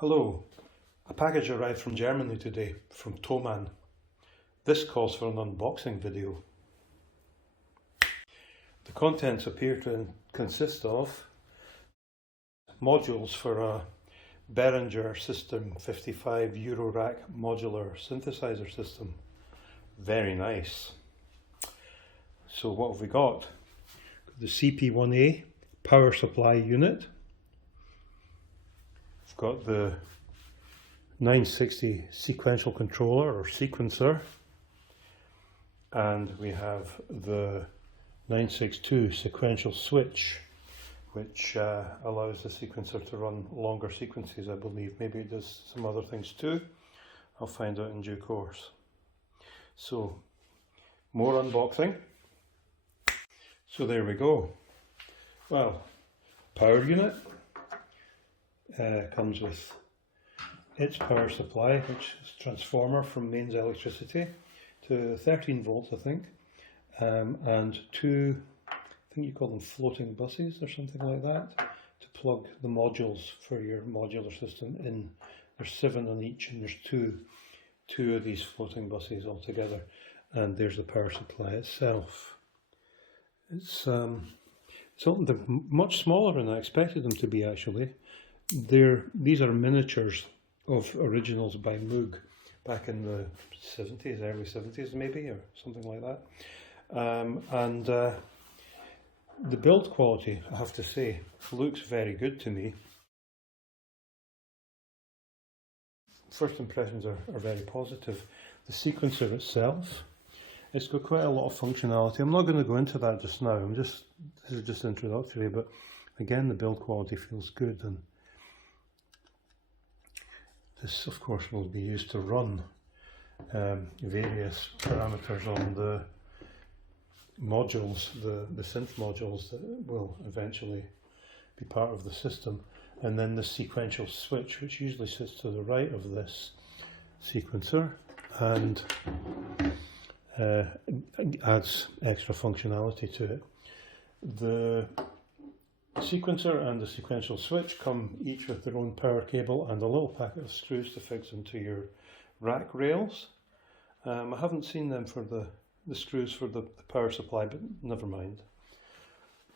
Hello, a package arrived from Germany today, from Thomann. This calls for an unboxing video. The contents appear to consist of modules for a Behringer System 55 Eurorack modular synthesizer system. Very nice. So what have we got? The CP1A power supply unit. We've got the 960 sequential controller or sequencer, and we have the 962 sequential switch, which allows the sequencer to run longer sequences, I believe. Maybe it does some other things too. I'll find out in due course. So, more unboxing. So there we go. Well, power unit comes with its power supply, which is a transformer from mains electricity to 13 volts, I think, and two, I think you call them floating buses or something like that, to plug the modules for your modular system in. There's 7 on each, and there's two of these floating buses altogether, and there's the power supply itself. It's they're much smaller than I expected them to be, actually. These are miniatures of originals by Moog back in the 70s, early 70s maybe, or something like that. The build quality, I have to say, looks very good to me. First impressions are very positive. The sequencer itself, it's got quite a lot of functionality. I'm not going to go into that just now. This is just introductory, but again, the build quality feels good, and this, of course, will be used to run various parameters on the modules, the synth modules that will eventually be part of the system. And then the sequential switch, which usually sits to the right of this sequencer and adds extra functionality to it. The sequencer and the sequential switch come each with their own power cable and a little packet of screws to fix into your rack rails. I haven't seen them for the screws for the power supply, but never mind.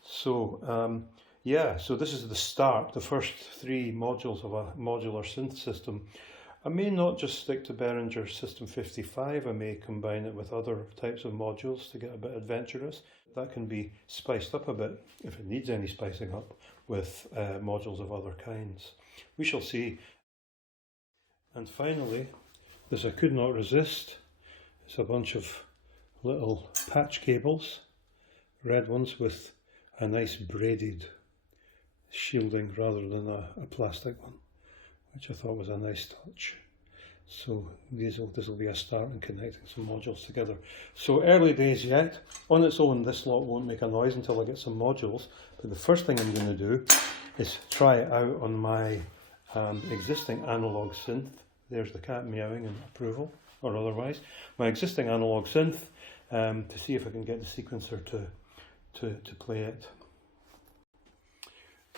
So yeah, so this is the start, the first 3 modules of a modular synth system. I may not just stick to Behringer System 55, I may combine it with other types of modules to get a bit adventurous. That can be spiced up a bit, if it needs any spicing up, with modules of other kinds. We shall see. And finally, this I could not resist. It's a bunch of little patch cables, red ones with a nice braided shielding rather than a plastic one, which I thought was a nice touch. So this will be a start in connecting some modules together. So early days yet. On its own, this lot won't make a noise until I get some modules, but the first thing I'm going to do is try it out on my existing analog synth. There's the cat meowing in approval, or otherwise. My existing analog synth, to see if I can get the sequencer to play it.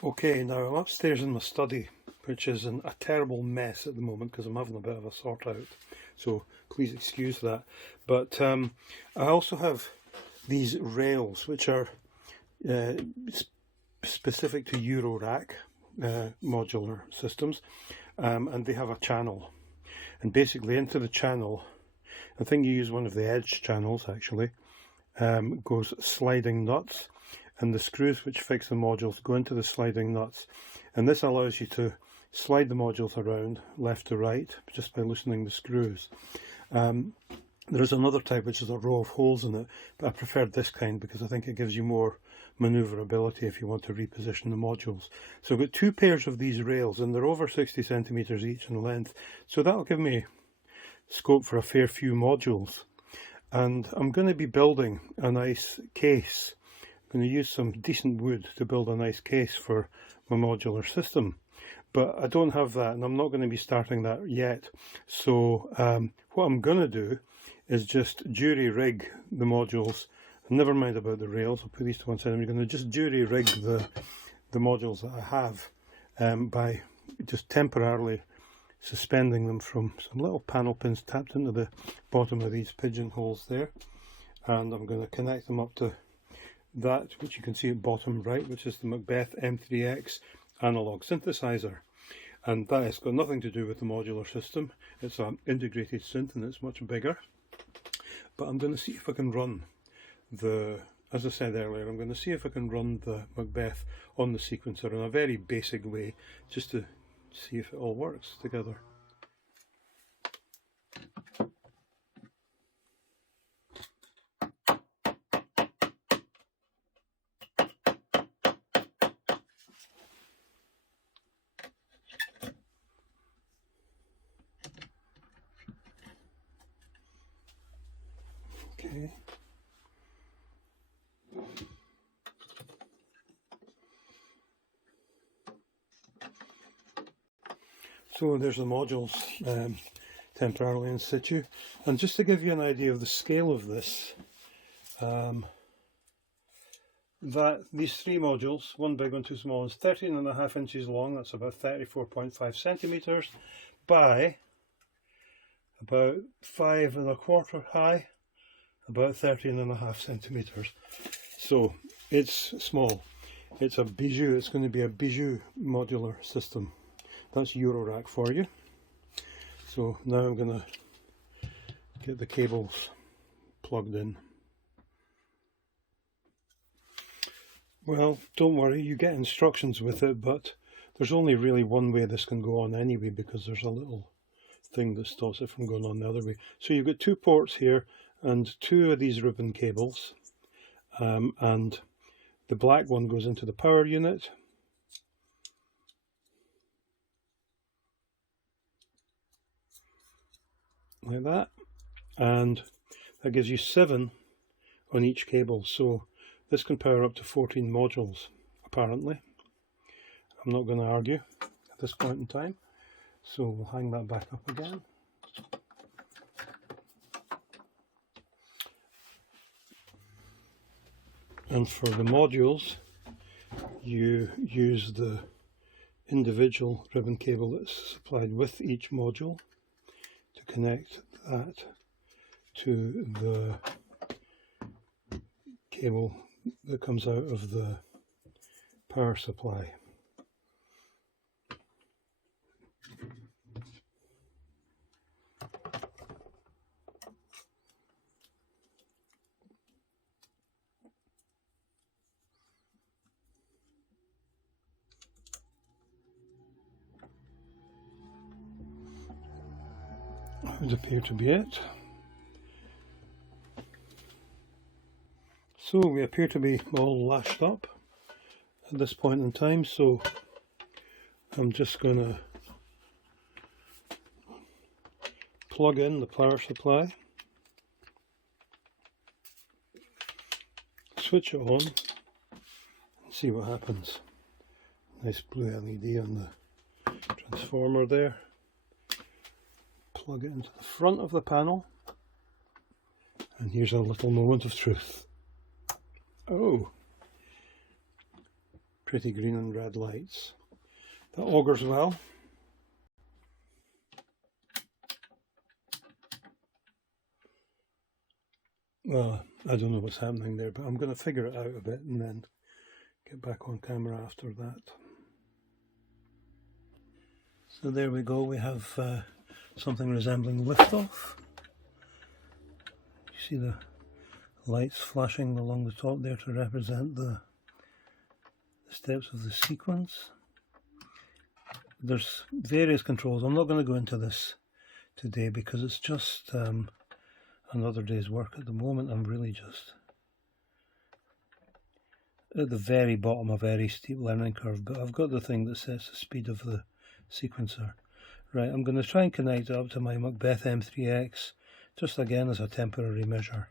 Okay, now I'm upstairs in my study, which is a terrible mess at the moment because I'm having a bit of a sort out, so please excuse that. But I also have these rails, which are specific to Eurorack modular systems, and they have a channel, and basically into the channel, I think you use one of the edge channels actually, goes sliding nuts, and the screws which fix the modules go into the sliding nuts, and this allows you to slide the modules around left to right just by loosening the screws. There's another type which is a row of holes in it, but I preferred this kind because I think it gives you more manoeuvrability if you want to reposition the modules. So I've got 2 pairs of these rails, and they're over 60 centimeters each in length, so that'll give me scope for a fair few modules. And I'm going to be building a nice case. I'm going to use some decent wood to build a nice case for my modular system, but I don't have that, and I'm not going to be starting that yet. So what I'm going to do is just jury rig the modules, and never mind about the rails. I'll put these to one side. I'm going to just jury rig the modules that I have by just temporarily suspending them from some little panel pins tapped into the bottom of these pigeonholes there, and I'm going to connect them up to that, which you can see at bottom right, which is the Macbeth M3X analog synthesizer. And that has got nothing to do with the modular system. It's an integrated synth and it's much bigger. But I'm going to see if I can run the, as I said earlier, I'm going to see if I can run the Macbeth on the sequencer in a very basic way, just to see if it all works together. Okay. So there's the modules temporarily in situ, and just to give you an idea of the scale of this, that these three modules, one big, one too small, is 13.5 inches long. That's about 34.5 centimeters by about 5.25 high, about 13.5 centimeters. So it's small. It's a bijou. It's going to be a bijou modular system. That's Eurorack for you. So now I'm going to get the cables plugged in. Well, don't worry, you get instructions with it, but there's only really one way this can go on anyway, because there's a little thing that stops it from going on the other way. So you've got two ports here and two of these ribbon cables, and the black one goes into the power unit. Like that, and that gives you 7 on each cable, so this can power up to 14 modules apparently. I'm not going to argue at this point in time, so we'll hang that back up again. And for the modules, you use the individual ribbon cable that's supplied with each module to connect that to the cable that comes out of the power supply. That would appear to be it. So we appear to be all lashed up at this point in time, so I'm just going to plug in the power supply, switch it on, and see what happens. Nice blue LED on the transformer there. Plug it into the front of the panel, and here's a little moment of truth. Oh, pretty green and red lights. That augurs well. Well, I don't know what's happening there, but I'm going to figure it out a bit and then get back on camera after that. So there we go, we have something resembling liftoff. You see the lights flashing along the top there to represent the steps of the sequence. There's various controls. I'm not going to go into this today because it's just another day's work at the moment. I'm really just at the very bottom of a very steep learning curve, but I've got the thing that sets the speed of the sequencer. Right, I'm going to try and connect it up to my Macbeth M3X, just again as a temporary measure,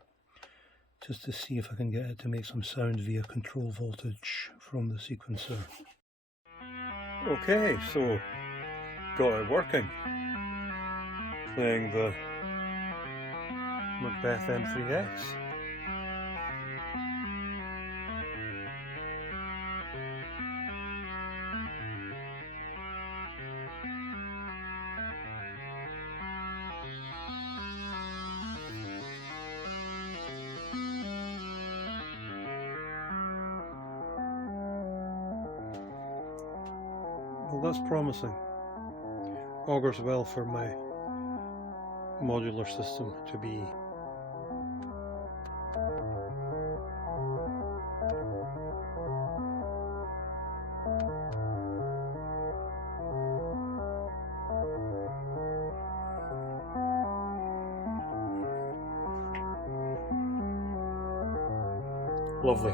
just to see if I can get it to make some sound via control voltage from the sequencer. Okay, so got it working. Playing the Macbeth M3X. Well, that's promising. Augurs well for my modular system to be. Lovely.